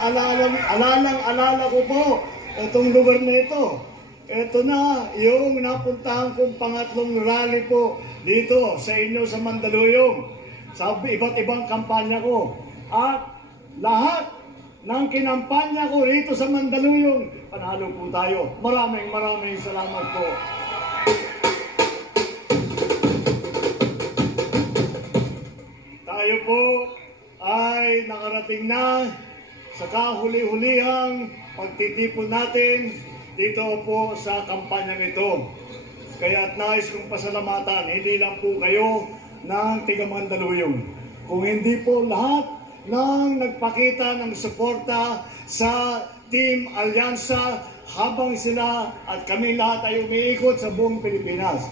alalang-alala ko po itong lugar na ito. Ito na yung napuntahan kong pangatlong rally po dito sa inyo sa Mandaluyong. Sa iba't ibang kampanya ko. At lahat ng kinampanya ko rito sa Mandaluyong, panalo po tayo. Maraming salamat po. Tayo po ay nakarating na sa kahuli-hulihang pagtitipon natin dito po sa kampanyang ito. Kaya nais kong pasalamatan, hindi lang po kayo ng tiga Mandaluyong. Kung hindi po lahat ng nagpakita ng suporta sa Team Alyansa habang sila at kami lahat ay umiikot sa buong Pilipinas.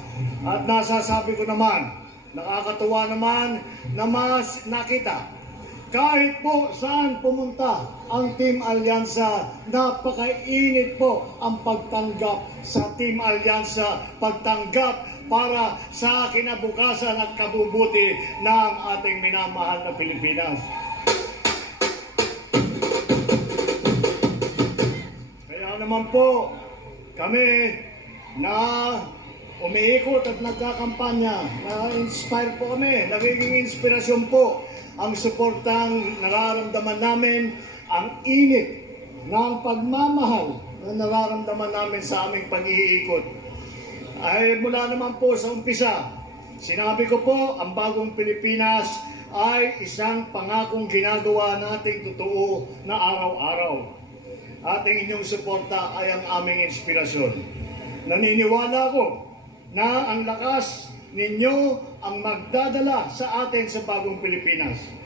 At nasasabi ko naman, nakakatuwa naman na mas nakita kahit po saan pumunta ang Team Alyansa, napakainit po ang pagtanggap sa Team Alyansa, pagtanggap para sa kinabukasan at kabubuti ng ating minamahal na Pilipinas. Kaya naman po kami na umiikot at nagkakampanya, na-inspire po kami, nagiging inspirasyon po ang suportang nararamdaman namin, ang init ng pagmamahal na nararamdaman namin sa aming pag-iikot. Ay mula naman po sa umpisa, sinabi ko po, ang bagong Pilipinas ay isang pangakong ginagawa nating totoo na araw-araw. Ating inyong suporta ay ang aming inspirasyon. Naniniwala ko na ang lakas ninyo ang magdadala sa atin sa bagong Pilipinas.